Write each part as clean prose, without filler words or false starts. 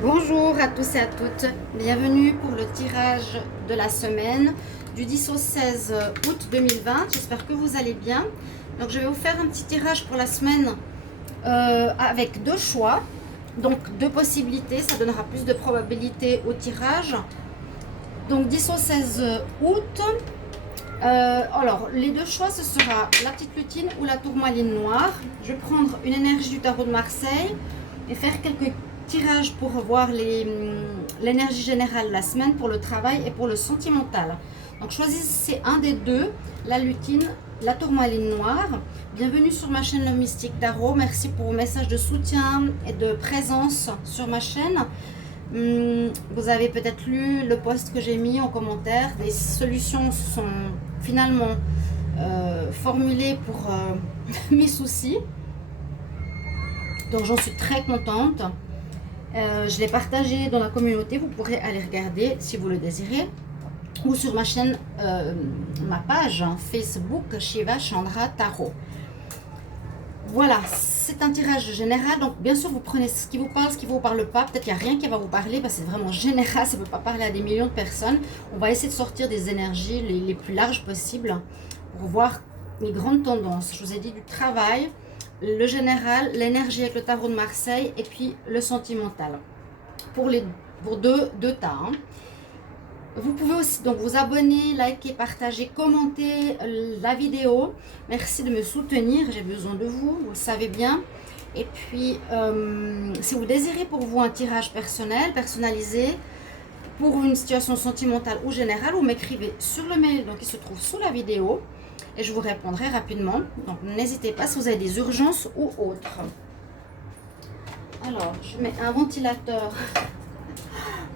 Bonjour à tous et à toutes, bienvenue pour le tirage de la semaine du 10 au 16 août 2020. J'espère que vous allez bien. Donc je vais vous faire un petit tirage pour la semaine avec deux choix, donc deux possibilités, ça donnera plus de probabilité au tirage. Donc 10 au 16 août, alors les deux choix ce sera la petite lutine ou la tourmaline noire. Je vais prendre une énergie du tarot de Marseille et faire quelques tirages pour voir l'énergie générale de la semaine pour le travail et pour le sentimental. Donc choisissez un des deux, la lutine, la tourmaline noire. Bienvenue sur ma chaîne Le Mystique Tarot. Merci pour vos messages de soutien et de présence sur ma chaîne. Vous avez peut-être lu le post que j'ai mis en commentaire. Des solutions sont finalement formulées pour mes soucis. Donc j'en suis très contente. Je l'ai partagé dans la communauté. Vous pourrez aller regarder si vous le désirez. Ou sur ma chaîne, ma page Facebook Shiva Chandra Tarot. Voilà, c'est un tirage général. Donc bien sûr, vous prenez ce qui vous parle, ce qui ne vous parle pas. Peut-être qu'il n'y a rien qui va vous parler parce que c'est vraiment général. Ça ne peut pas parler à des millions de personnes. On va essayer de sortir des énergies les plus larges possibles pour voir les grandes tendances. Je vous ai dit du travail, le général, l'énergie avec le tarot de Marseille et puis le sentimental. Pour deux tas. Hein. Vous pouvez aussi donc vous abonner, liker, partager, commenter la vidéo. Merci de me soutenir, j'ai besoin de vous, vous le savez bien. Et puis, si vous désirez pour vous un tirage personnel, personnalisé, pour une situation sentimentale ou générale, vous m'écrivez sur le mail donc, qui se trouve sous la vidéo. Et je vous répondrai rapidement. Donc, n'hésitez pas si vous avez des urgences ou autres. Alors, je mets un ventilateur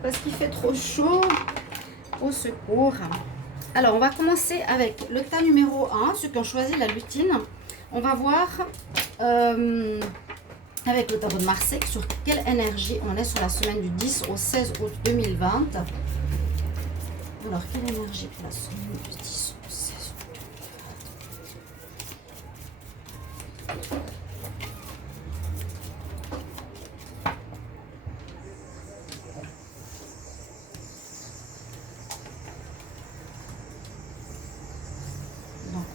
parce qu'il fait trop chaud. Au secours. Alors, on va commencer avec le tas numéro 1, ceux qui ont choisi la lutine. On va voir avec le tarot de Marseille sur quelle énergie on est sur la semaine du 10 au 16 août 2020. Alors, quelle énergie pour la semaine du 10 au 16 août 2020?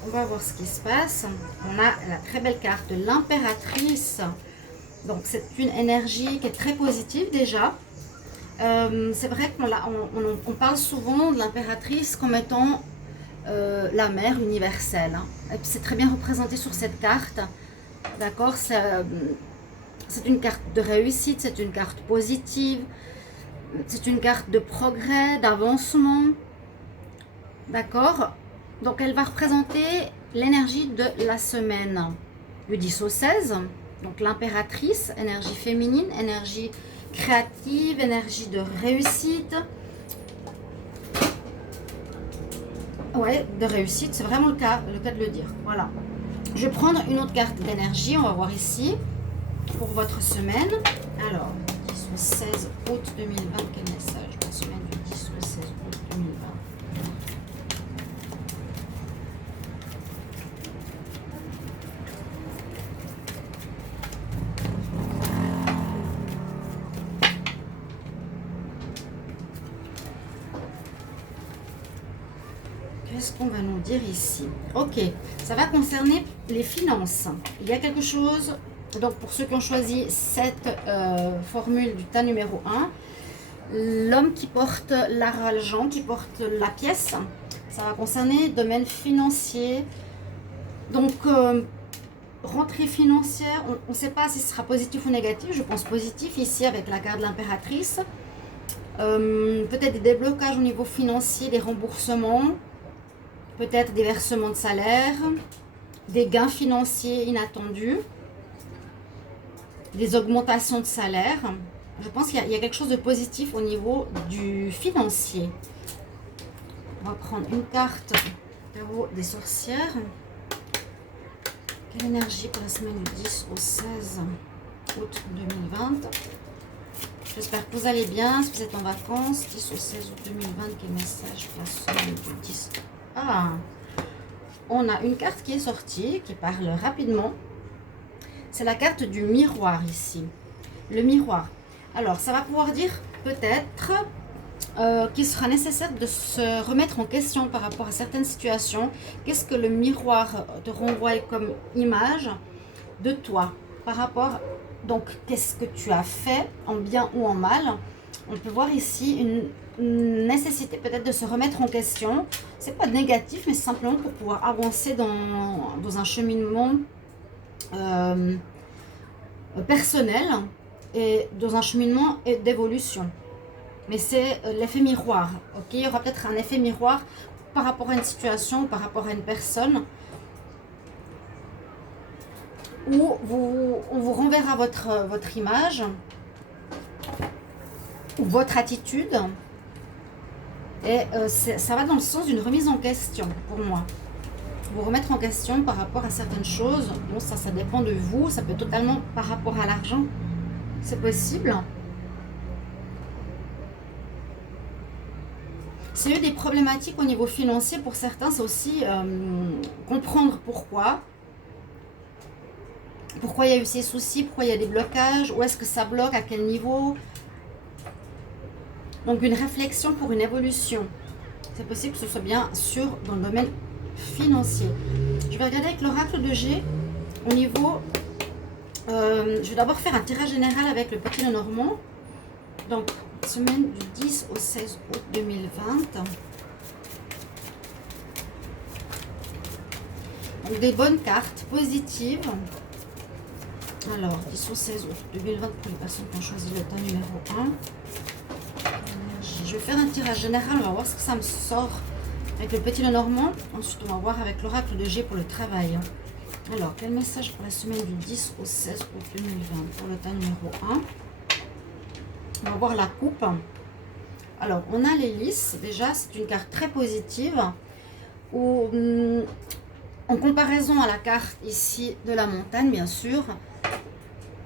On va voir ce qui se passe. On a la très belle carte de l'impératrice. Donc c'est une énergie qui est très positive déjà. C'est vrai qu'on parle souvent de l'impératrice comme étant la mère universelle. Hein. C'est très bien représenté sur cette carte. D'accord, c'est une carte de réussite, c'est une carte positive. C'est une carte de progrès, d'avancement. D'accord. Donc, elle va représenter l'énergie de la semaine du 10 au 16. Donc, l'impératrice, énergie féminine, énergie créative, énergie de réussite. Ouais, de réussite, c'est vraiment le cas de le dire. Voilà. Je vais prendre une autre carte d'énergie, on va voir ici, pour votre semaine. Alors, 10 au 16 août 2020, quel message? La semaine du 10 au 16 août 2020. Qu'est-ce qu'on va nous dire ici? Ok, ça va concerner les finances. Il y a quelque chose, donc pour ceux qui ont choisi cette formule du tas numéro 1, l'homme qui porte l'argent, qui porte la pièce, ça va concerner le domaine financier. Donc, rentrée financière, on ne sait pas si ce sera positif ou négatif. Je pense positif ici avec la carte de l'impératrice. Peut-être des déblocages au niveau financier, des remboursements. Peut-être des versements de salaire, des gains financiers inattendus, des augmentations de salaire. Je pense qu'il y a quelque chose de positif au niveau du financier. On va prendre une carte tarot des sorcières. Quelle énergie pour la semaine du 10 au 16 août 2020? J'espère que vous allez bien. Si vous êtes en vacances, 10 au 16 août 2020, quel message pour la semaine du 10? Ah, on a une carte qui est sortie, qui parle rapidement. C'est la carte du miroir ici. Le miroir. Alors, ça va pouvoir dire peut-être qu'il sera nécessaire de se remettre en question par rapport à certaines situations. Qu'est-ce que le miroir te renvoie comme image de toi par rapport, donc qu'est-ce que tu as fait en bien ou en mal. On peut voir ici une nécessité peut-être de se remettre en question. C'est pas négatif, mais simplement pour pouvoir avancer dans un cheminement personnel et dans un cheminement d'évolution. Mais c'est l'effet miroir, ok? Il y aura peut-être un effet miroir par rapport à une situation, par rapport à une personne, où on vous renverra votre image ou votre attitude. Et ça va dans le sens d'une remise en question pour moi. Vous remettre en question par rapport à certaines choses. Bon, ça dépend de vous. Ça peut totalement par rapport à l'argent. C'est possible. C'est eu des problématiques au niveau financier. Pour certains, c'est aussi comprendre pourquoi. Pourquoi il y a eu ces soucis, pourquoi il y a des blocages, où est-ce que ça bloque, à quel niveau. Donc une réflexion pour une évolution. C'est possible que ce soit bien sûr dans le domaine financier. Je vais regarder avec l'oracle de G au niveau... je vais d'abord faire un tirage général avec le petit Lenormand. Donc, semaine du 10 au 16 août 2020. Donc, des bonnes cartes positives. Alors, 10 au 16 août 2020 pour les personnes qui ont choisi le temps numéro 1. Je vais faire un tirage général, on va voir ce que ça me sort avec le petit Lenormand. Ensuite, on va voir avec l'oracle de G pour le travail. Alors, quel message pour la semaine du 10 au 16 août 2020 pour le temps numéro 1. On va voir la coupe. Alors, on a l'hélice. Déjà, c'est une carte très positive. Où, en comparaison à la carte ici de la montagne, bien sûr.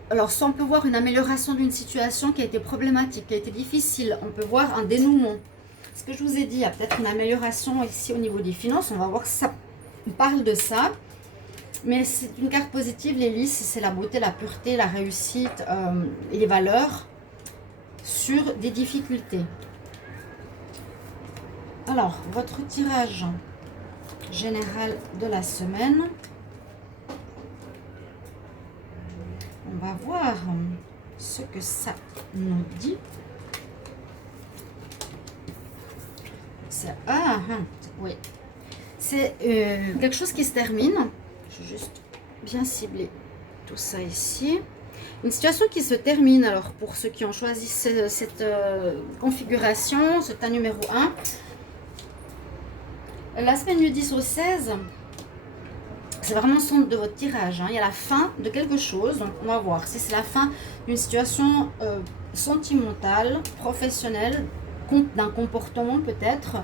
Alors, soit on peut voir une amélioration d'une situation qui a été problématique, qui a été difficile. On peut voir un dénouement. Ce que je vous ai dit, il y a peut-être une amélioration ici au niveau des finances. On va voir si ça parle de ça. Mais c'est une carte positive. L'hélice, c'est la beauté, la pureté, la réussite et les valeurs sur des difficultés. Alors, votre tirage général de la semaine. On va voir ce que ça nous dit. Oui. C'est quelque chose qui se termine. Je vais juste bien cibler tout ça ici. Une situation qui se termine. Alors, pour ceux qui ont choisi cette configuration, c'est un numéro 1. La semaine du 10 au 16, c'est vraiment le centre de votre tirage. Il y a la fin de quelque chose. Donc, on va voir si c'est la fin d'une situation sentimentale, professionnelle, d'un comportement peut-être,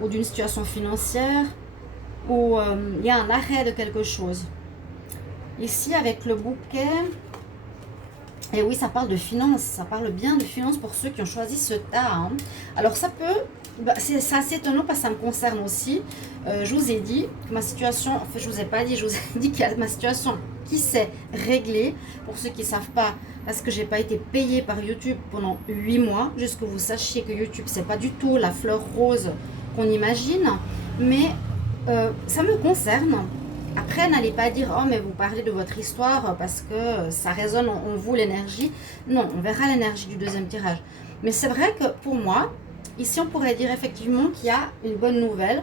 ou d'une situation financière, où il y a un arrêt de quelque chose. Ici, avec le bouquet, et oui, ça parle de finances, ça parle bien de finances pour ceux qui ont choisi ce tas. Alors, ça peut... c'est assez étonnant parce que ça me concerne aussi. Je vous ai dit que ma situation, enfin je vous ai pas dit, je vous ai dit qu'il y a ma situation qui s'est réglée. Pour ceux qui ne savent pas, parce que j'ai pas été payée par YouTube pendant 8 mois, juste que vous sachiez que YouTube c'est pas du tout la fleur rose qu'on imagine, mais ça me concerne. Après, n'allez pas dire, oh mais vous parlez de votre histoire parce que ça résonne en vous l'énergie. Non, on verra l'énergie du deuxième tirage. Mais c'est vrai que pour moi, ici, on pourrait dire effectivement qu'il y a une bonne nouvelle,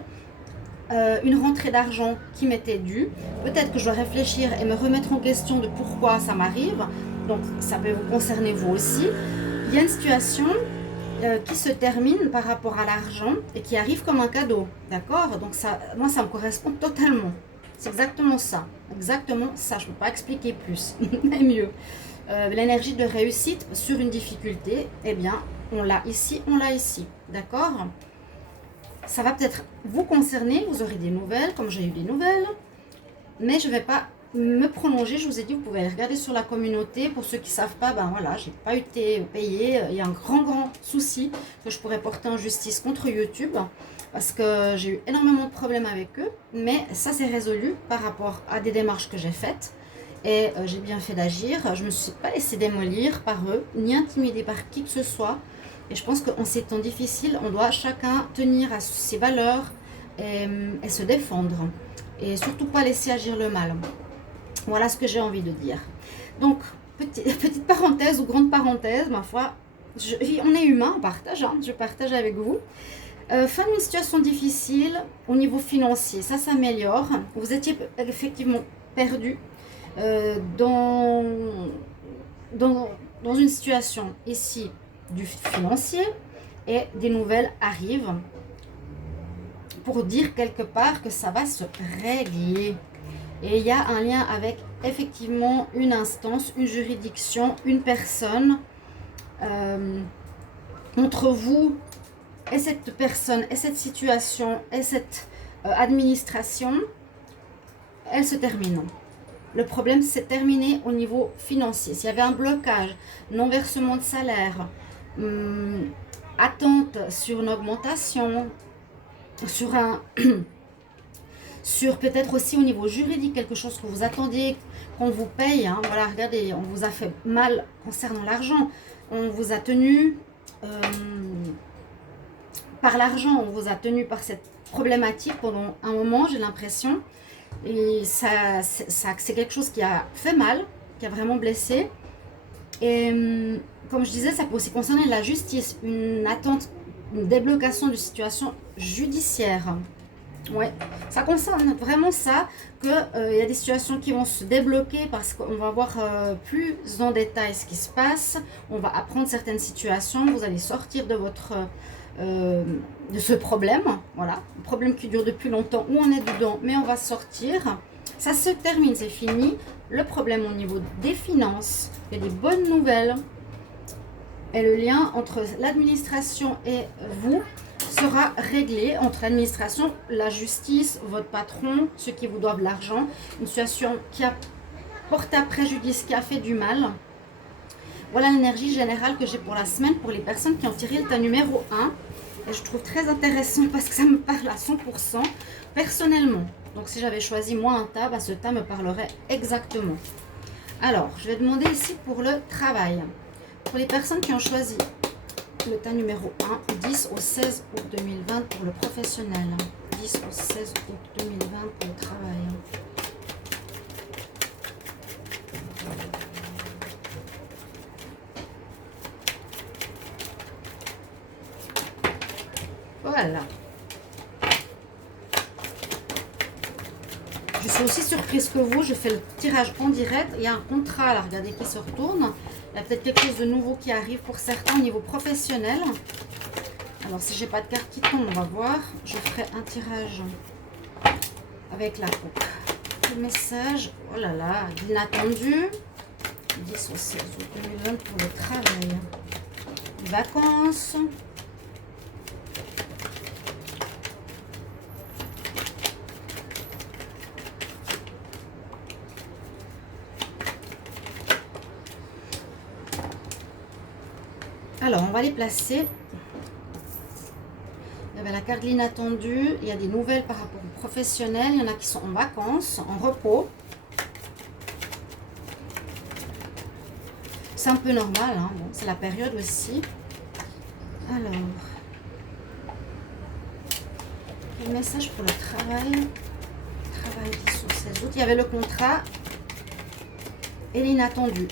une rentrée d'argent qui m'était due. Peut-être que je dois réfléchir et me remettre en question de pourquoi ça m'arrive. Donc, ça peut vous concerner vous aussi. Il y a une situation qui se termine par rapport à l'argent et qui arrive comme un cadeau. D'accord? Donc, ça, moi, ça me correspond totalement. C'est exactement ça. Exactement ça. Je ne peux pas expliquer plus, mais mieux. L'énergie de réussite sur une difficulté, eh bien, on l'a ici, on l'a ici. D'accord? Ça va peut-être vous concerner, vous aurez des nouvelles, comme j'ai eu des nouvelles. Mais je ne vais pas me prolonger. Je vous ai dit, vous pouvez aller regarder sur la communauté. Pour ceux qui ne savent pas, ben voilà, j'ai pas été payée. Il y a un grand souci que je pourrais porter en justice contre YouTube. Parce que j'ai eu énormément de problèmes avec eux. Mais ça, c'est résolu par rapport à des démarches que j'ai faites. Et j'ai bien fait d'agir. Je ne me suis pas laissée démolir par eux, ni intimidée par qui que ce soit. Et je pense qu'en ces temps difficiles, on doit chacun tenir à ses valeurs et se défendre. Et surtout pas laisser agir le mal. Voilà ce que j'ai envie de dire. Donc, petite parenthèse ou grande parenthèse, ma foi, on est humain, on partage, hein, je partage avec vous. Fin d'une situation difficile au niveau financier, ça s'améliore. Vous étiez effectivement perdu dans une situation ici du financier et des nouvelles arrivent pour dire quelque part que ça va se régler. Et il y a un lien avec effectivement une instance, une juridiction, une personne entre vous et cette personne et cette situation et cette administration, elle se termine. Le problème s'est terminé au niveau financier. S'il y avait un blocage, non-versement de salaire, attente sur une augmentation, sur peut-être aussi au niveau juridique, quelque chose que vous attendiez qu'on vous paye. Hein. Voilà, regardez, on vous a fait mal concernant l'argent. On vous a tenu par l'argent, on vous a tenu par cette problématique pendant un moment, j'ai l'impression. Et ça, c'est quelque chose qui a fait mal, qui a vraiment blessé. Et comme je disais, ça peut aussi concerner la justice, une attente, une déblocation de situation judiciaire. Ouais, ça concerne vraiment ça, qu'il y a des situations qui vont se débloquer parce qu'on va voir plus en détail ce qui se passe. On va apprendre certaines situations, vous allez sortir de de ce problème, voilà, un problème qui dure depuis longtemps, où on est dedans, mais on va sortir. Ça se termine, c'est fini. Le problème au niveau des finances, il y a des bonnes nouvelles. Et le lien entre l'administration et vous sera réglé, entre l'administration, la justice, votre patron, ceux qui vous doivent l'argent, une situation qui a porté à préjudice, qui a fait du mal. Voilà l'énergie générale que j'ai pour la semaine pour les personnes qui ont tiré le tas numéro 1. Et je trouve très intéressant parce que ça me parle à 100% personnellement. Donc si j'avais choisi moi un tas, ce tas me parlerait exactement. Alors, je vais demander ici pour le travail. Pour les personnes qui ont choisi le tas numéro 1, 10 au 16 août 2020 pour le professionnel. 10 au 16 août 2020 pour le travail. Voilà. Je suis aussi surprise que vous. Je fais le tirage en direct. Il y a un contrat, là, regardez, qui se retourne. Il y a peut-être quelque chose de nouveau qui arrive pour certains au niveau professionnel. Alors, si j'ai pas de carte qui tombe, on va voir. Je ferai un tirage avec la coupe. Le message, oh là là, l'inattendu. 10 au 16 août 2020 pour le travail. Vacances. Alors, on va les placer. Il y avait la carte de l'inattendu. Il y a des nouvelles par rapport aux professionnels. Il y en a qui sont en vacances, en repos. C'est un peu normal, hein. Bon, c'est la période aussi. Alors, le message pour le travail. Travail 10 au 16 août. Il y avait le contrat et l'inattendu.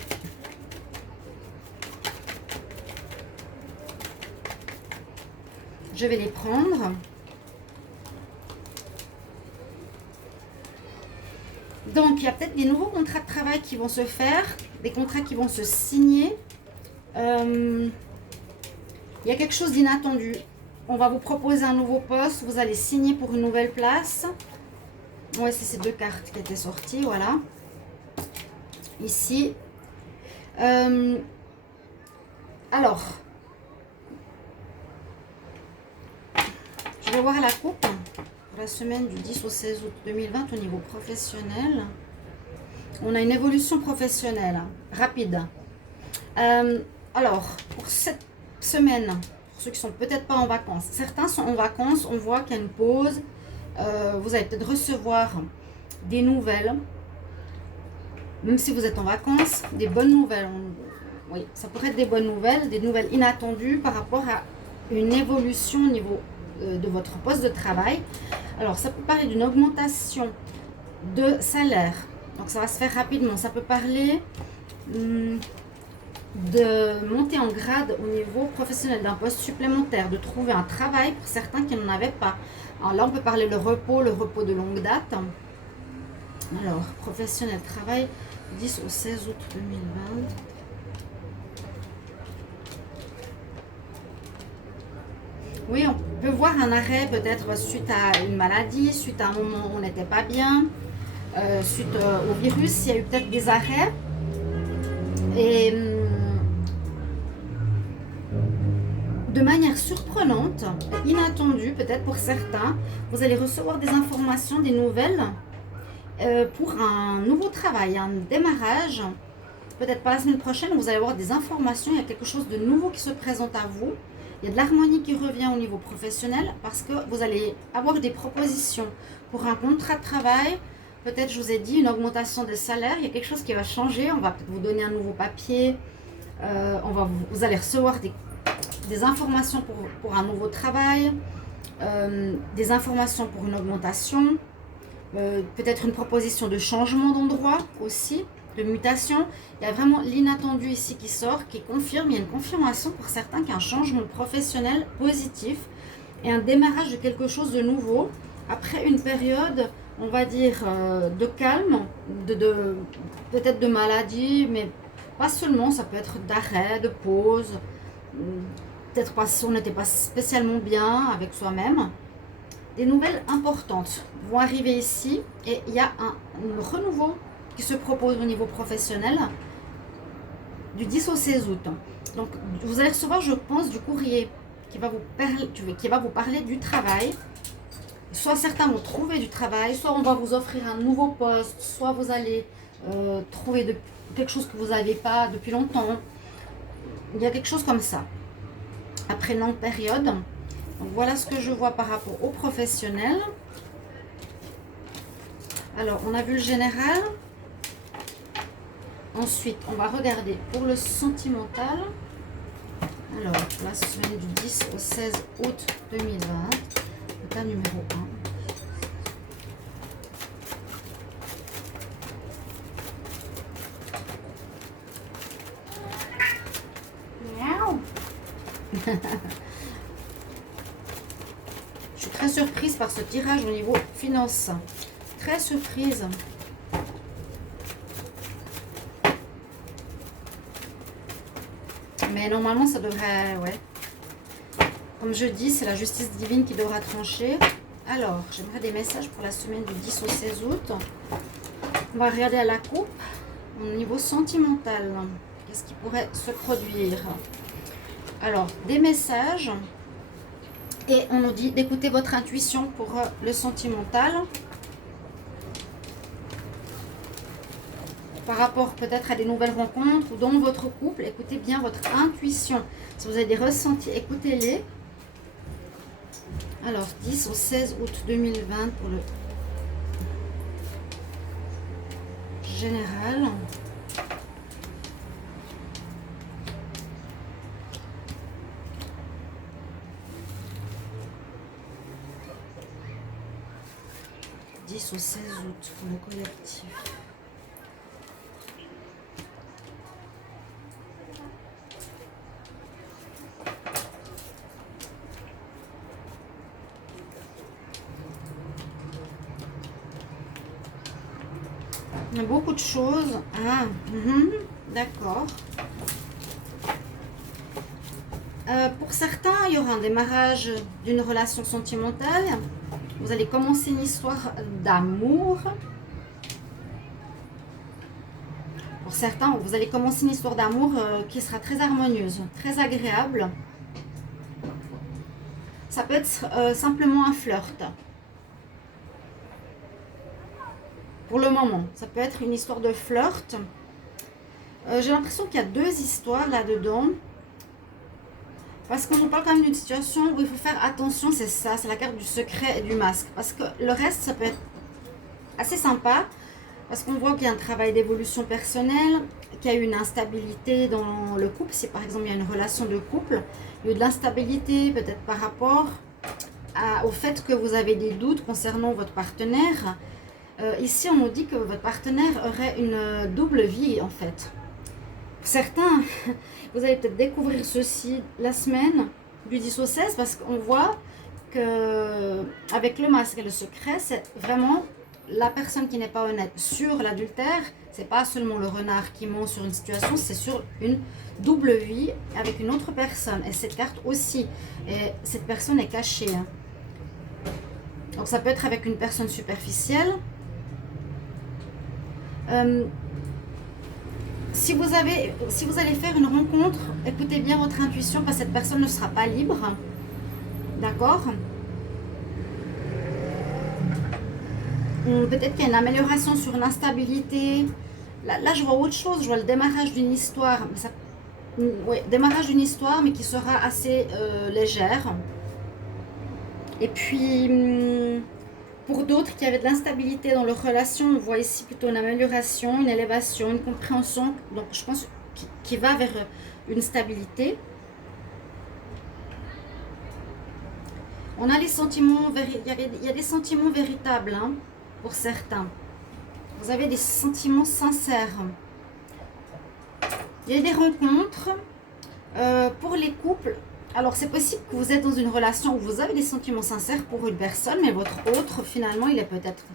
Je vais les prendre. Donc, il y a peut-être des nouveaux contrats de travail qui vont se faire, des contrats qui vont se signer. Il y a quelque chose d'inattendu. On va vous proposer un nouveau poste. Vous allez signer pour une nouvelle place. Ouais, c'est ces deux cartes qui étaient sorties, voilà. Ici. Alors, je vais voir la coupe pour la semaine du 10 au 16 août 2020 au niveau professionnel. On a une évolution professionnelle rapide. Alors, pour cette semaine, pour ceux qui sont peut-être pas en vacances, certains sont en vacances, on voit qu'il y a une pause. Vous allez peut-être recevoir des nouvelles même si vous êtes en vacances, des bonnes nouvelles. Oui, ça pourrait être des nouvelles inattendues par rapport à une évolution au niveau de votre poste de travail. Alors, ça peut parler d'une augmentation de salaire. Donc, ça va se faire rapidement. Ça peut parler de monter en grade au niveau professionnel, d'un poste supplémentaire, de trouver un travail pour certains qui n'en avaient pas. Alors là, on peut parler le repos de longue date. Alors, professionnel, travail, 10 au 16 août 2020. Oui, on peut voir un arrêt peut-être suite à une maladie, suite à un moment où on n'était pas bien, suite au virus, il y a eu peut-être des arrêts. Et de manière surprenante, inattendue peut-être pour certains, vous allez recevoir des informations, des nouvelles pour un nouveau travail, un démarrage. Peut-être pas la semaine prochaine, vous allez avoir des informations, il y a quelque chose de nouveau qui se présente à vous. Il y a de l'harmonie qui revient au niveau professionnel parce que vous allez avoir des propositions pour un contrat de travail. Peut-être, je vous ai dit, une augmentation des salaires. Il y a quelque chose qui va changer. On va peut-être vous donner un nouveau papier. Vous allez recevoir des informations pour un nouveau travail, des informations pour une augmentation, peut-être une proposition de changement d'endroit aussi, de mutation. Il y a vraiment l'inattendu ici qui sort, qui confirme, il y a une confirmation pour certains qu'il y a un changement professionnel positif et un démarrage de quelque chose de nouveau après une période, on va dire, de calme, peut-être de maladie, mais pas seulement, ça peut être d'arrêt, de pause, peut-être pas si on n'était pas spécialement bien avec soi-même. Des nouvelles importantes vont arriver ici et il y a un renouveau qui se propose au niveau professionnel du 10 au 16 août. Donc, vous allez recevoir, je pense, du courrier qui va vous parler du travail. Soit certains vont trouver du travail, soit on va vous offrir un nouveau poste, soit vous allez trouver quelque chose que vous n'avez pas depuis longtemps. Il y a quelque chose comme ça. Après une longue période. Donc, voilà ce que je vois par rapport aux professionnels. Alors, on a vu le général. Ensuite, on va regarder pour le sentimental. Alors, la semaine du 10 au 16 août 2020. État numéro 1. Miaou. Je suis très surprise par ce tirage au niveau finance. Très surprise. Mais normalement, ça devrait... Ouais. Comme je dis, c'est la justice divine qui devra trancher. Alors, j'aimerais des messages pour la semaine du 10 au 16 août. On va regarder à la coupe. Au niveau sentimental, qu'est-ce qui pourrait se produire? Alors, des messages. Et on nous dit d'écouter votre intuition pour le sentimental. Par rapport peut-être à des nouvelles rencontres ou dans votre couple, écoutez bien votre intuition. Si vous avez des ressentis, écoutez-les. Alors, 10 au 16 août 2020 pour le général. Au 16 août pour le collectif. Il y a beaucoup de choses. Ah, d'accord. Pour certains, il y aura un démarrage d'une relation sentimentale. Vous allez commencer une histoire d'amour. Pour certains, vous allez commencer une histoire d'amour qui sera très harmonieuse, très agréable. Ça peut être simplement un flirt. Pour le moment, ça peut être une histoire de flirt. J'ai l'impression qu'il y a deux histoires là-dedans. Parce qu'on nous parle quand même d'une situation où il faut faire attention, c'est ça, c'est la carte du secret et du masque. Parce que le reste, ça peut être assez sympa. Parce qu'on voit qu'il y a un travail d'évolution personnelle, qu'il y a une instabilité dans le couple. Si par exemple il y a une relation de couple, il y a de l'instabilité peut-être par rapport au fait que vous avez des doutes concernant votre partenaire. Ici, on nous dit que votre partenaire aurait une double vie en fait. Certains, vous allez peut-être découvrir ceci la semaine du 10 au 16 parce qu'on voit que avec le masque et le secret, c'est vraiment la personne qui n'est pas honnête sur l'adultère. C'est pas seulement le renard qui ment sur une situation, c'est sur une double vie avec une autre personne. Et cette carte aussi, et cette personne est cachée. Donc ça peut être avec une personne superficielle. Si vous allez faire une rencontre, écoutez bien votre intuition parce que cette personne ne sera pas libre. D'accord? Peut-être qu'il y a une amélioration sur l'instabilité. Là, je vois autre chose. Je vois le démarrage d'une histoire. Oui, démarrage d'une histoire, mais qui sera assez légère. Et puis, pour d'autres qui avaient de l'instabilité dans leur relation, on voit ici plutôt une amélioration, une élévation, une compréhension. Donc, je pense qui va vers une stabilité. On a les sentiments, il y a des sentiments véritables hein, pour certains. Vous avez des sentiments sincères. Il y a des rencontres pour les couples. Alors, c'est possible que vous êtes dans une relation où vous avez des sentiments sincères pour une personne, mais votre autre, finalement, il est peut-être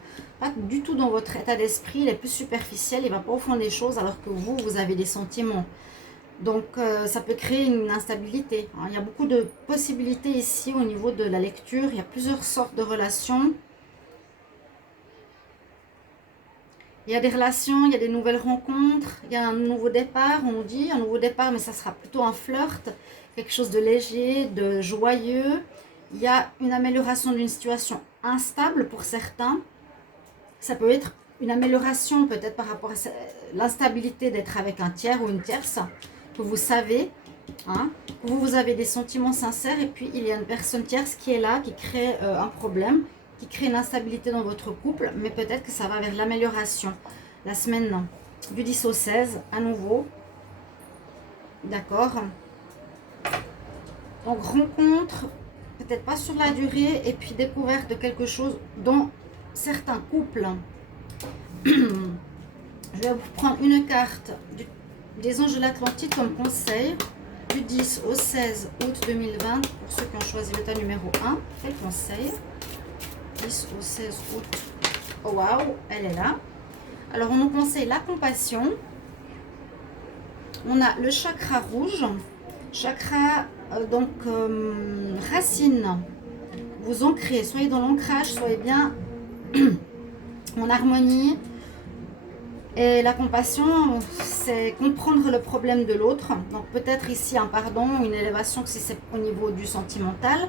pas du tout dans votre état d'esprit, il est plus superficiel, il ne va pas au fond des choses, alors que vous avez des sentiments. Donc, ça peut créer une instabilité. Il y a beaucoup de possibilités ici au niveau de la lecture. Il y a plusieurs sortes de relations. Il y a des relations, il y a des nouvelles rencontres, il y a un nouveau départ, on dit, un nouveau départ, mais ça sera plutôt un flirt, quelque chose de léger, de joyeux. Il y a une amélioration d'une situation instable pour certains. Ça peut être une amélioration peut-être par rapport à l'instabilité d'être avec un tiers ou une tierce, que vous savez, hein, que vous avez des sentiments sincères et puis il y a une personne tierce qui est là, qui crée un problème, qui crée une instabilité dans votre couple, mais peut-être que ça va vers l'amélioration. La semaine du 10 au 16, à nouveau. D'accord. Donc, rencontre, peut-être pas sur la durée, et puis découverte de quelque chose dans certains couples. Je vais vous prendre une carte des anges de l'Atlantide comme conseil du 10 au 16 août 2020 pour ceux qui ont choisi le tas numéro 1. Quel conseil? 10 au 16 août. Oh waouh, elle est là. Alors, on nous conseille la compassion. On a le chakra rouge. Chakra, racine. Vous ancrez, soyez dans l'ancrage, soyez bien en harmonie. Et la compassion, c'est comprendre le problème de l'autre. Donc, peut-être ici un pardon, une élévation si c'est au niveau du sentimental.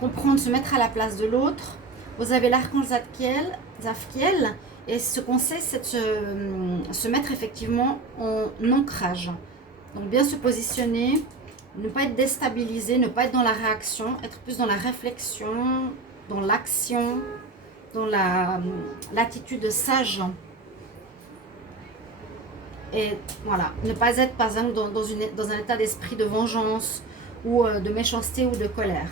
Comprendre, se mettre à la place de l'autre. Vous avez l'archange Zadkiel, et ce conseil, c'est de se mettre effectivement en ancrage. Donc bien se positionner, ne pas être déstabilisé, ne pas être dans la réaction, être plus dans la réflexion, dans l'action, dans l'attitude sage. Et voilà, ne pas être par exemple dans un état d'esprit de vengeance ou de méchanceté ou de colère.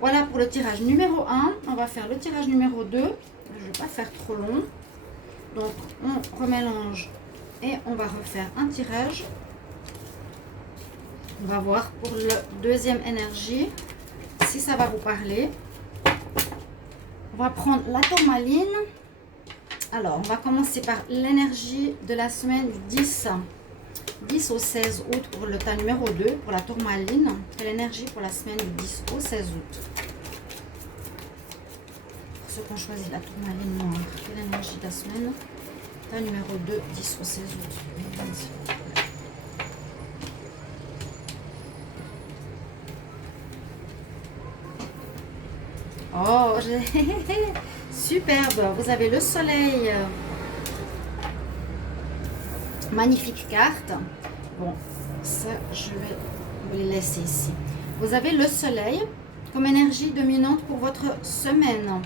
Voilà pour le tirage numéro 1. On va faire le tirage numéro 2. Je ne vais pas faire trop long. Donc, on remélange et on va refaire un tirage. On va voir pour le deuxième énergie si ça va vous parler. On va prendre la tourmaline. Alors, on va commencer par l'énergie de la semaine du 10 au 16 août pour le tas numéro 2, pour la tourmaline. Quelle énergie pour la semaine du 10 au 16 août? Pour ceux qui ont choisi la tourmaline noire, quelle énergie de la semaine? Tas numéro 2, 10 au 16 août. Oh, superbe! Vous avez le soleil. Magnifique carte. Bon, ça, je vais vous les laisser ici. Vous avez le soleil comme énergie dominante pour votre semaine.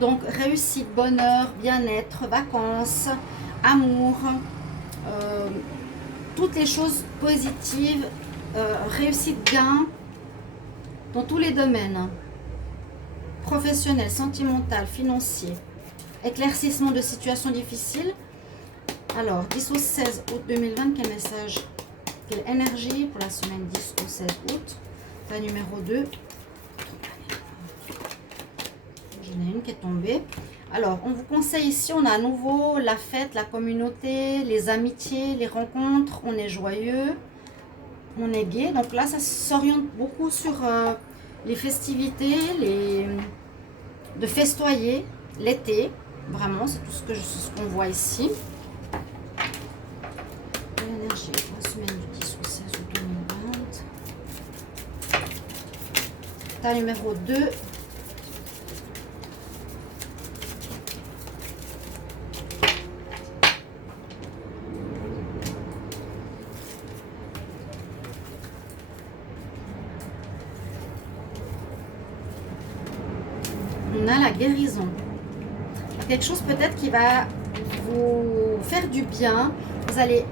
Donc réussite, bonheur, bien-être, vacances, amour, toutes les choses positives, réussite, gain dans tous les domaines, professionnel, sentimental, financier, éclaircissement de situations difficiles. Alors 10 au 16 août 2020, quel message, quelle énergie pour la semaine 10 au 16 août? La numéro 2. J'en ai une qui est tombée. Alors, on vous conseille ici, on a à nouveau la fête, la communauté, les amitiés, les rencontres. On est joyeux, on est gai. Donc là, ça s'oriente beaucoup sur les festivités, de festoyer, l'été. Vraiment, c'est tout ce qu'on voit ici. L'énergie, la semaine du 10 au 16 août 2020. Ta numéro 2. On a la guérison. Quelque chose peut-être qui va vous faire du bien. Vous allez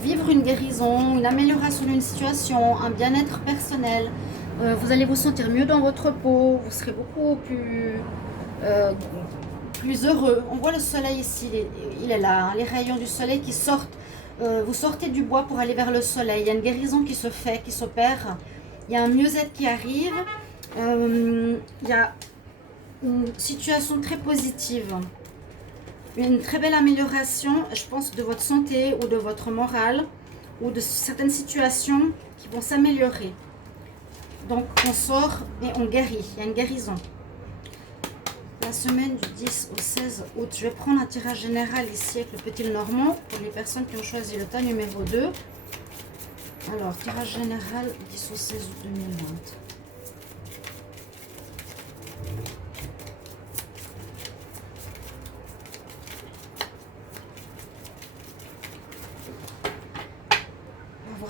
vivre une guérison, une amélioration d'une situation, un bien-être personnel. Vous allez vous sentir mieux dans votre peau. Vous serez beaucoup plus heureux. On voit le soleil ici, il est là. Hein, les rayons du soleil qui sortent. Vous sortez du bois pour aller vers le soleil. Il y a une guérison qui se fait, qui s'opère. Il y a un mieux-être qui arrive. Il y a une situation très positive, une très belle amélioration, je pense, de votre santé ou de votre morale ou de certaines situations qui vont s'améliorer. Donc on sort et on guérit, il y a une guérison. La semaine du 10 au 16 août, je vais prendre un tirage général ici avec le petit Normand pour les personnes qui ont choisi le tas numéro 2. Alors, tirage général 10 au 16 août 2020.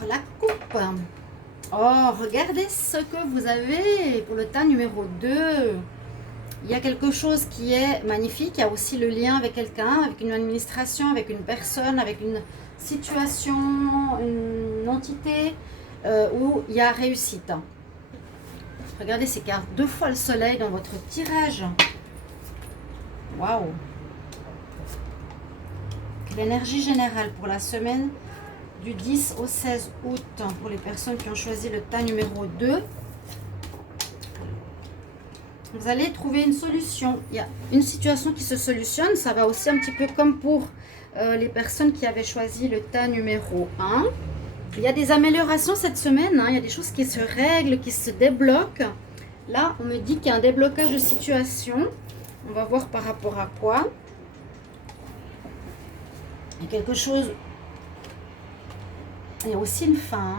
La coupe. Oh, regardez ce que vous avez pour le tas numéro 2. Il y a quelque chose qui est magnifique. Il y a aussi le lien avec quelqu'un, avec une administration, avec une personne, avec une situation, une entité où il y a réussite. Regardez ces cartes. 2 fois le soleil dans votre tirage. Waouh. L'énergie générale pour la semaine du 10 au 16 août pour les personnes qui ont choisi le tas numéro 2. Vous allez trouver une solution. Il y a une situation qui se solutionne. Ça va aussi un petit peu comme pour les personnes qui avaient choisi le tas numéro 1. Il y a des améliorations cette semaine. Hein. Il y a des choses qui se règlent, qui se débloquent. Là, on me dit qu'il y a un déblocage de situation. On va voir par rapport à quoi. Il y a quelque chose... Il y a aussi une fin.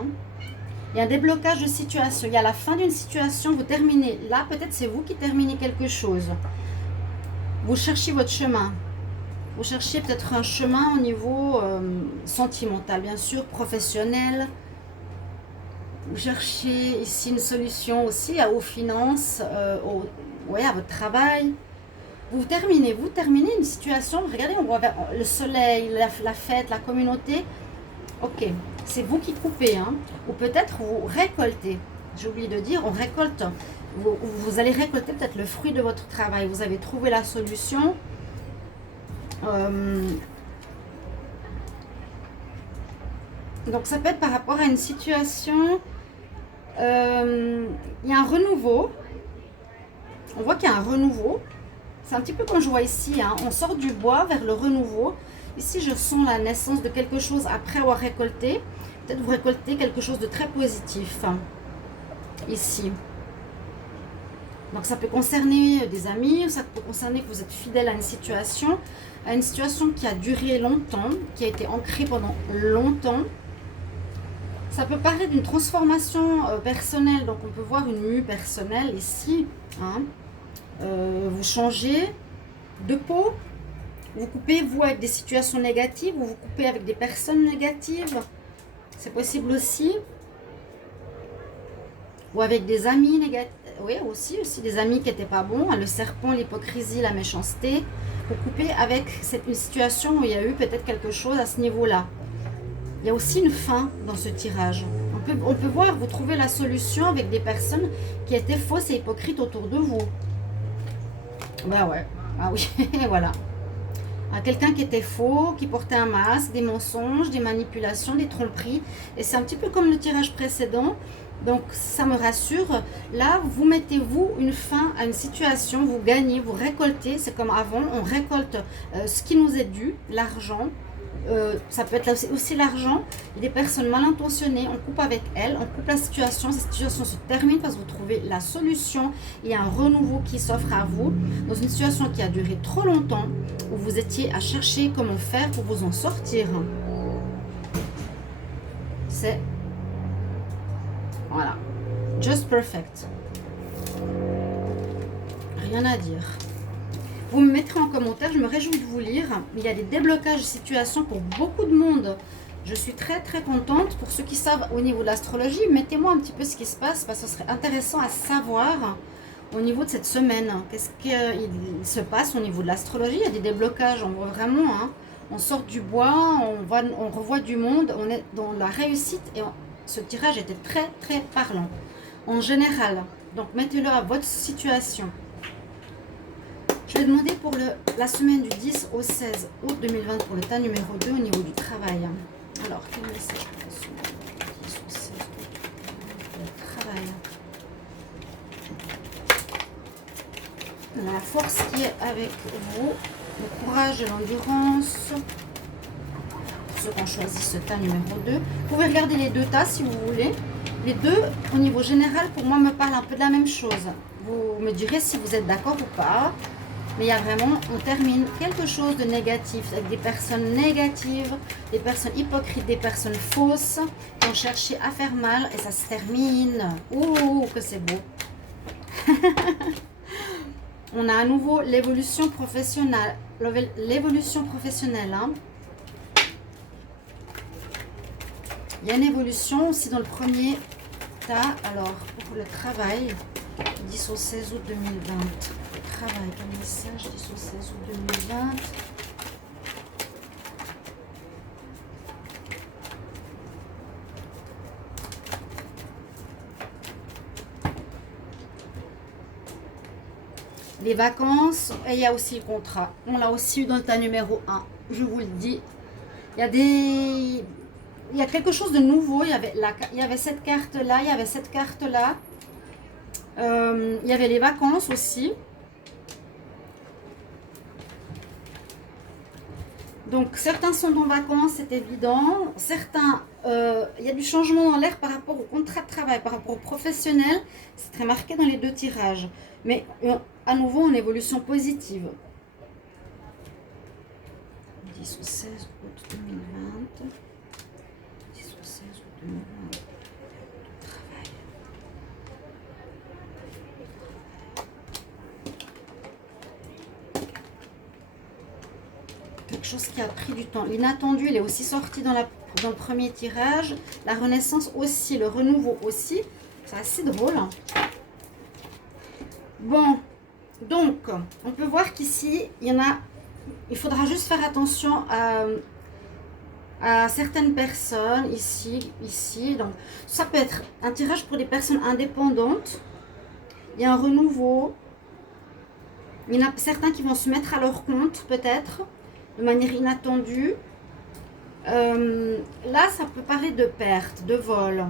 Il y a un déblocage de situation. Il y a la fin d'une situation. Vous terminez. Là, peut-être c'est vous qui terminez quelque chose. Vous cherchez votre chemin. Vous cherchez peut-être un chemin au niveau sentimental, bien sûr, professionnel. Vous cherchez ici une solution aussi aux finances, à votre travail. Vous terminez une situation. Regardez, on voit le soleil, la fête, la communauté. Ok, c'est vous qui coupez, hein, ou peut-être vous récoltez. J'ai oublié de dire, on récolte. Vous allez récolter peut-être le fruit de votre travail. Vous avez trouvé la solution. Donc ça peut être par rapport à une situation. Il y a un renouveau. On voit qu'il y a un renouveau. C'est un petit peu comme je vois ici. Hein, on sort du bois vers le renouveau. Ici, je sens la naissance de quelque chose après avoir récolté. Peut-être vous récoltez quelque chose de très positif. Ici. Donc, ça peut concerner des amis. Ça peut concerner que vous êtes fidèle à une situation qui a duré longtemps, qui a été ancrée pendant longtemps. Ça peut parler d'une transformation personnelle. Donc, on peut voir une mue personnelle ici. Hein. Vous changez de peau. Vous coupez, vous, avec des situations négatives, ou vous coupez avec des personnes négatives. C'est possible aussi. Ou avec des amis oui, aussi des amis qui n'étaient pas bons, le serpent, l'hypocrisie, la méchanceté. Vous coupez avec une situation où il y a eu peut-être quelque chose à ce niveau-là. Il y a aussi une fin dans ce tirage. On peut voir, vous trouvez la solution avec des personnes qui étaient fausses et hypocrites autour de vous. Bah ouais, ah oui, voilà. Quelqu'un qui était faux, qui portait un masque, des mensonges, des manipulations, des tromperies. Et c'est un petit peu comme le tirage précédent. Donc ça me rassure. Là, vous mettez-vous une fin à une situation, vous gagnez, vous récoltez. C'est comme avant, on récolte ce qui nous est dû, l'argent. Ça peut être aussi l'argent. Des personnes mal intentionnées, on coupe avec elles, on coupe la situation. Cette situation se termine parce que vous trouvez la solution. Il y a un renouveau qui s'offre à vous dans une situation qui a duré trop longtemps, où vous étiez à chercher comment faire pour vous en sortir. C'est voilà, just perfect. Rien à dire. Vous me mettrez en commentaire, je me réjouis de vous lire. Il y a des déblocages de situation pour beaucoup de monde. Je suis très très contente. Pour ceux qui savent au niveau de l'astrologie, mettez-moi un petit peu ce qui se passe, parce que ce serait intéressant à savoir au niveau de cette semaine. Qu'est-ce qu'il se passe au niveau de l'astrologie? Il y a des déblocages, on voit vraiment, hein, on sort du bois, on revoit du monde, on est dans la réussite et ce tirage était très très parlant en général. Donc mettez-le à votre situation. Je vais demander pour la semaine du 10 au 16 août 2020 pour le tas numéro 2 au niveau du travail. Alors, quel message pour la semaine du 10 au 16 août pour le travail? La force qui est avec vous, le courage et l'endurance. Ceux qui ont choisi ce tas numéro 2. Vous pouvez regarder les deux tas si vous voulez. Les deux, au niveau général, pour moi, me parlent un peu de la même chose. Vous me direz si vous êtes d'accord ou pas. Mais il y a vraiment, on termine quelque chose de négatif, avec des personnes négatives, des personnes hypocrites, des personnes fausses, qui ont cherché à faire mal, et ça se termine. Ouh, que c'est beau. On a à nouveau l'évolution professionnelle. L'évolution professionnelle, hein. Il y a une évolution aussi dans le premier tas. Alors, pour le travail, 10 au 16 août 2020. Travail, un message 10 au 16 août 2020. Les vacances, et il y a aussi le contrat. On l'a aussi eu dans le tas numéro 1. Je vous le dis. Il y a quelque chose de nouveau. Il y avait cette carte-là, il y avait cette carte-là. Il y avait les vacances aussi. Donc, certains sont en vacances, c'est évident. Certains, il y a du changement dans l'air par rapport au contrat de travail, par rapport au professionnel. C'est très marqué dans les deux tirages. Mais à nouveau, en évolution positive. 10 au 16 août 2020. 10 au 16 août 2020. Travail. Quelque chose qui a pris du temps. L'inattendu, il est aussi sorti dans le premier tirage. La renaissance aussi, le renouveau aussi. C'est assez drôle. Bon, donc, on peut voir qu'ici, il faudra juste faire attention à certaines personnes, ici. Donc, ça peut être un tirage pour des personnes indépendantes. Il y a un renouveau. Il y en a certains qui vont se mettre à leur compte, peut-être, de manière inattendue. Là, ça peut parler de perte, de vol,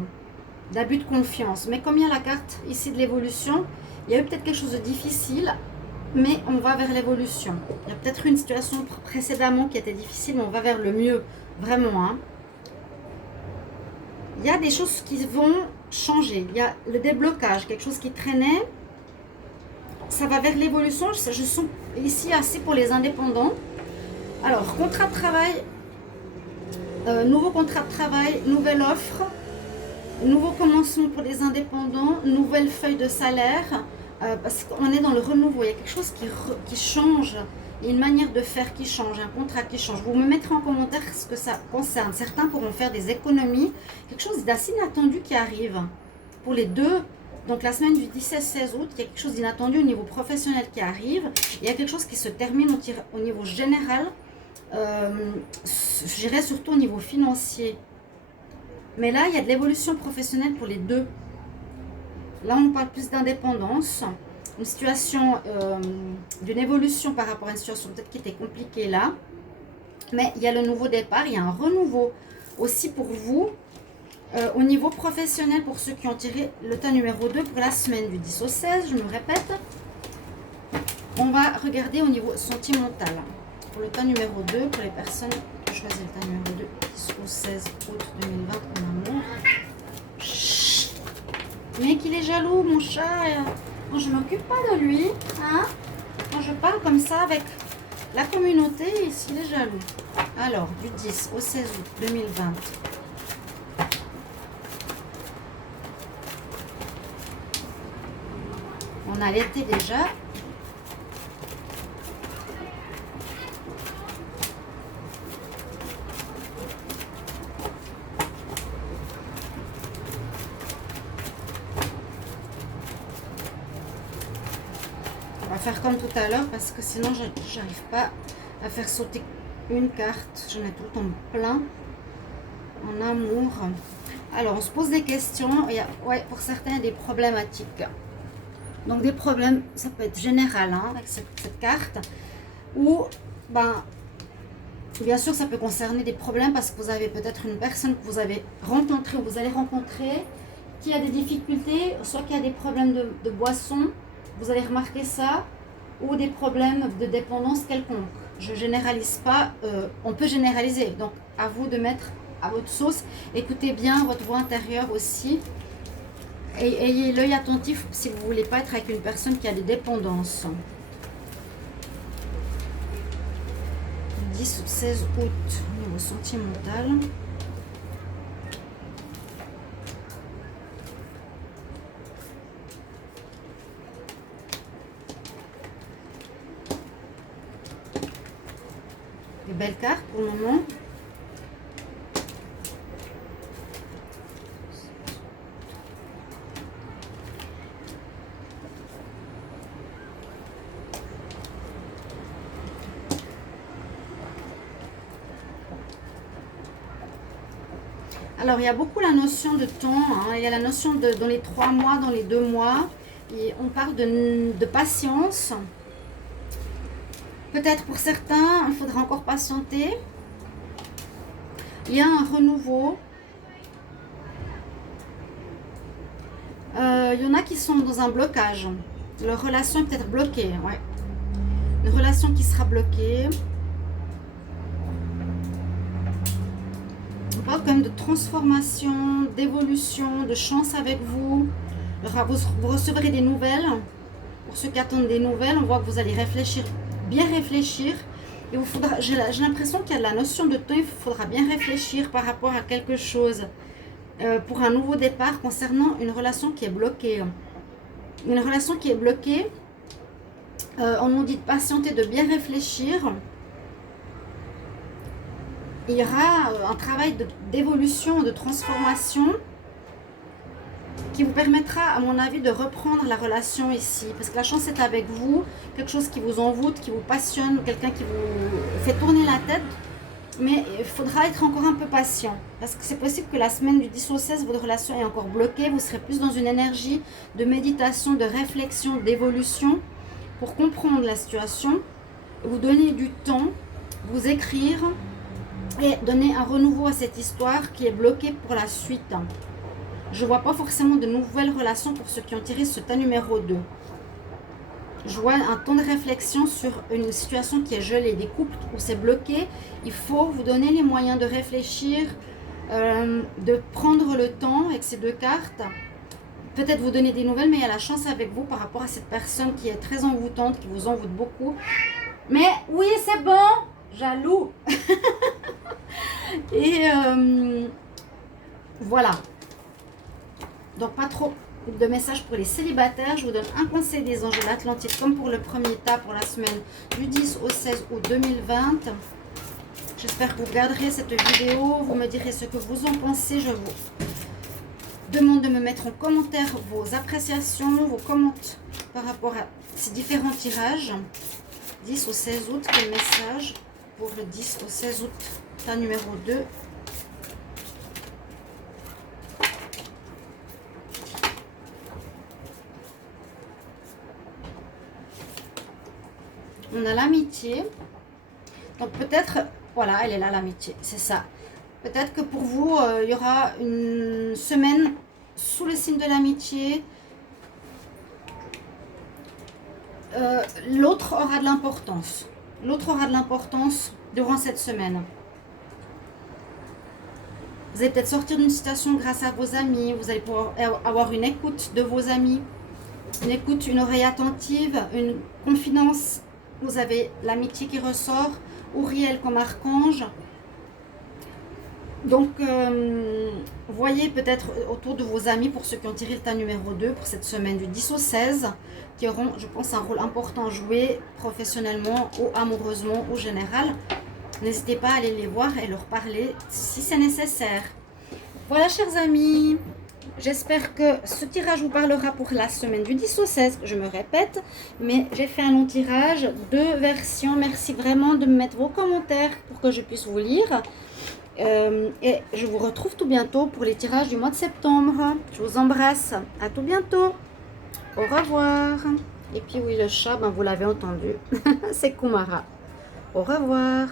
d'abus de confiance. Mais comme il y a la carte ici de l'évolution, il y a eu peut-être quelque chose de difficile, mais on va vers l'évolution. Il y a peut-être une situation précédemment qui était difficile, mais on va vers le mieux, vraiment. Hein. Il y a des choses qui vont changer. Il y a le déblocage, quelque chose qui traînait. Ça va vers l'évolution. Je sens ici assez pour les indépendants. Alors, contrat de travail, nouveau contrat de travail, nouvelle offre, nouveau commencement pour les indépendants, nouvelle feuille de salaire, parce qu'on est dans le renouveau. Il y a quelque chose qui change, il y a une manière de faire qui change, un contrat qui change. Vous me mettrez en commentaire ce que ça concerne. Certains pourront faire des économies, quelque chose d'assez inattendu qui arrive pour les deux Donc la semaine du 17-16 août, il y a quelque chose d'inattendu au niveau professionnel qui arrive. Il y a quelque chose qui se termine au niveau général. Je dirais surtout au niveau financier. Mais là, il y a de l'évolution professionnelle pour les deux. Là, on parle plus d'indépendance. Une situation, d'une évolution par rapport à une situation peut-être qui était compliquée là. Mais il y a le nouveau départ, il y a un renouveau aussi pour vous. Au niveau professionnel, pour ceux qui ont tiré le tas numéro 2 pour la semaine du 10 au 16, je me répète. On va regarder au niveau sentimental. Pour le tas numéro 2, pour les personnes qui ont choisi le tas numéro 2, 10 au 16 août 2020 en amour. Chut. Mais qu'il est jaloux, mon chat. Moi, je ne m'occupe pas de lui. Hein? Quand je parle comme ça avec la communauté, il est jaloux. Alors, du 10 au 16 août 2020. On a l'été déjà. On va faire comme tout à l'heure parce que sinon j'arrive pas à faire sauter une carte. J'en ai tout le temps plein en amour. Alors on se pose des questions. Il y a, ouais, pour certains des problématiques. Donc des problèmes, ça peut être général hein, avec cette carte. Ou ben bien sûr ça peut concerner des problèmes parce que vous avez peut-être une personne que vous avez rencontrée ou vous allez rencontrer qui a des difficultés, soit qui a des problèmes de boisson. Vous allez remarquer ça, ou des problèmes de dépendance quelconque. Je généralise pas, on peut généraliser. Donc, à vous de mettre à votre sauce. Écoutez bien votre voix intérieure aussi. Et ayez l'œil attentif si vous ne voulez pas être avec une personne qui a des dépendances. 10 ou 16 août, niveau sentimental. Des belles cartes pour le moment. Alors, il y a beaucoup la notion de temps. Hein. Il y a la notion de dans les 3 mois, dans les 2 mois. Et on parle de patience. Peut-être pour certains, il faudra encore patienter. Il y a un renouveau. Il y en a qui sont dans un blocage. Leur relation est peut-être bloquée. Ouais. Une relation qui sera bloquée. On parle quand même de transformation, d'évolution, de chance avec vous. Vous recevrez des nouvelles. Pour ceux qui attendent des nouvelles, on voit que vous allez réfléchir, bien réfléchir. Et vous faudra, j'ai l'impression qu'il y a de la notion de temps, il faudra bien réfléchir par rapport à quelque chose. Pour un nouveau départ concernant une relation qui est bloquée. Une relation qui est bloquée, on nous dit de patienter, de bien réfléchir. Il y aura un travail d'évolution, de transformation qui vous permettra, à mon avis, de reprendre la relation ici. Parce que la chance est avec vous, quelque chose qui vous envoûte, qui vous passionne, quelqu'un qui vous fait tourner la tête. Mais il faudra être encore un peu patient. Parce que c'est possible que la semaine du 10 au 16, votre relation est encore bloquée. Vous serez plus dans une énergie de méditation, de réflexion, d'évolution pour comprendre la situation. Vous donner du temps, vous écrire et donner un renouveau à cette histoire qui est bloquée pour la suite. Je ne vois pas forcément de nouvelles relations pour ceux qui ont tiré ce tas numéro 2. Je vois un temps de réflexion sur une situation qui est gelée, des couples où c'est bloqué. Il faut vous donner les moyens de réfléchir, de prendre le temps avec ces deux cartes. Peut-être vous donner des nouvelles, mais il y a la chance avec vous par rapport à cette personne qui est très envoûtante, qui vous envoûte beaucoup. Mais oui, c'est bon, jaloux. Et voilà. Donc pas trop de messages pour les célibataires. Je vous donne un conseil des anges de l'Atlantide comme pour le premier tas pour la semaine du 10 au 16 août 2020. J'espère que vous regarderez cette vidéo. Vous me direz ce que vous en pensez. Je vous demande de me mettre en commentaire vos appréciations, vos commentaires par rapport à ces différents tirages. 10 au 16 août, quel message pour le 10 au 16 août, tas numéro 2. On a l'amitié. Donc peut-être, voilà, elle est là l'amitié, c'est ça. Peut-être que pour vous, il y aura une semaine sous le signe de l'amitié. L'autre aura de l'importance. L'autre aura de l'importance durant cette semaine. Vous allez peut-être sortir d'une situation grâce à vos amis. Vous allez pouvoir avoir une écoute de vos amis. Une écoute, une oreille attentive, une confidence. Vous avez l'amitié qui ressort. Uriel comme archange. Donc, voyez peut-être autour de vos amis, pour ceux qui ont tiré le tas numéro 2, pour cette semaine du 10 au 16, qui auront, je pense, un rôle important à jouer professionnellement ou amoureusement ou général. N'hésitez pas à aller les voir et leur parler si c'est nécessaire. Voilà, chers amis, j'espère que ce tirage vous parlera pour la semaine du 10 au 16, je me répète, mais j'ai fait un long tirage, 2 versions. Merci vraiment de me mettre vos commentaires pour que je puisse vous lire. Et je vous retrouve tout bientôt pour les tirages du mois de septembre. Je vous embrasse, à tout bientôt, au revoir. Et puis oui, le chat, ben, vous l'avez entendu, c'est Kumara. Au revoir.